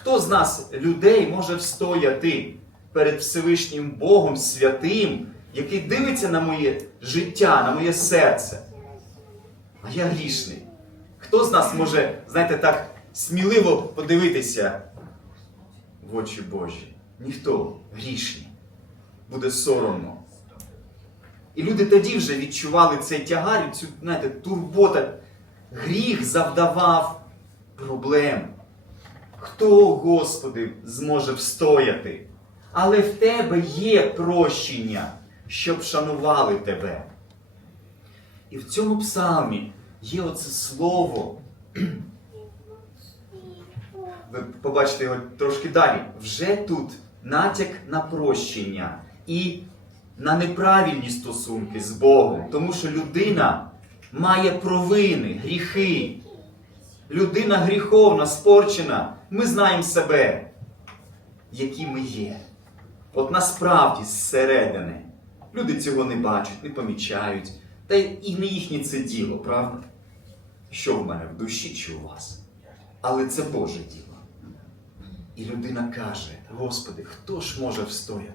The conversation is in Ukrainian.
Хто з нас, людей, може встояти перед Всевишнім Богом святим, який дивиться на моє життя, на моє серце? А я грішний. Хто з нас може, знаєте, так сміливо подивитися в очі Божі? Ніхто грішний. Буде соромно. І люди тоді вже відчували цей тягар, і цю, знаєте, турбота. Гріх завдавав проблем. Хто, Господи, зможе встояти? Але в тебе є прощення, щоб шанували тебе. І в цьому псалмі є оце слово. Ви побачите його трошки далі. Вже тут натяк на прощення і на неправильні стосунки з Богом. Тому що людина має провини, гріхи. Людина гріховна, спорчена. Ми знаємо себе, які ми є. От насправді зсередини. Люди цього не бачать, не помічають. Та і не їхнє це діло, правда? Що в мене в душі чи у вас? Але це Боже діло. І людина каже: Господи, хто ж може встояти?